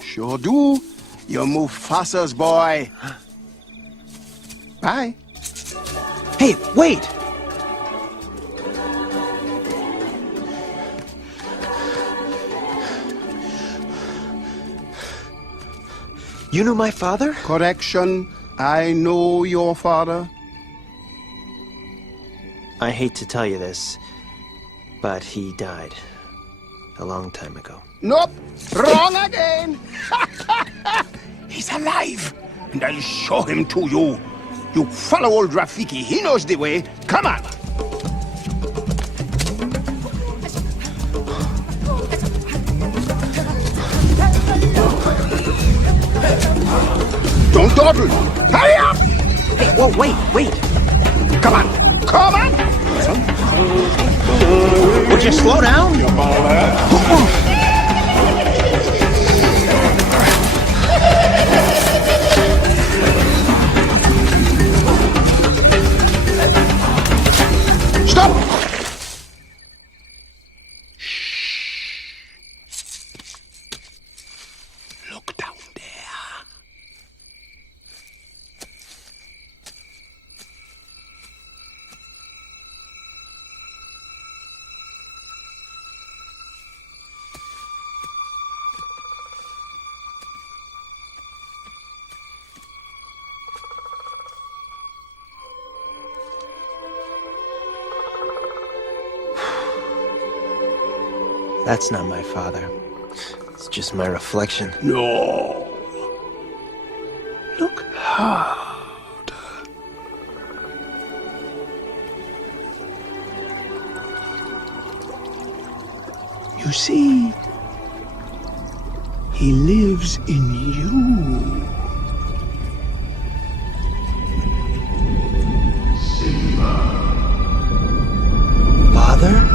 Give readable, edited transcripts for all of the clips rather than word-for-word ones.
Sure do. You're Mufasa's boy. Bye. Hey, wait! You knew my father? Correction. I know your father. I hate to tell you this, but he died a long time ago. Nope. Wrong again. He's alive. And I'll show him to you. You follow old Rafiki. He knows the way. Come on. Don't dawdle. Hurry up. Hey, whoa, wait! Come on. Come on. Would you slow down? Stop. Look down there. That's not my father. It's just my reflection. No. Look hard. You see, he lives in you. Father?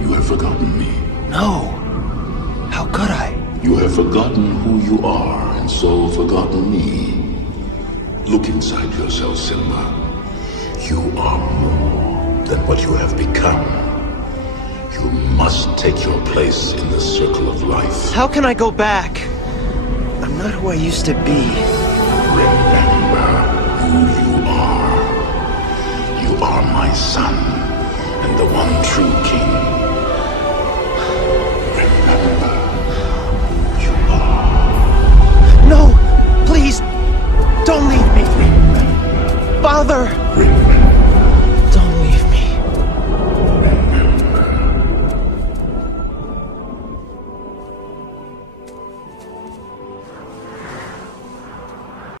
You have forgotten me. No. How could I? You have forgotten who you are, and so forgotten me. Look inside yourself, Simba. You are more than what you have become. You must take your place in the circle of life. How can I go back? I'm not who I used to be. Remember who you are. You are my son, and the one true king. Remember who you are. No! Please! Don't leave me! Remember. Father!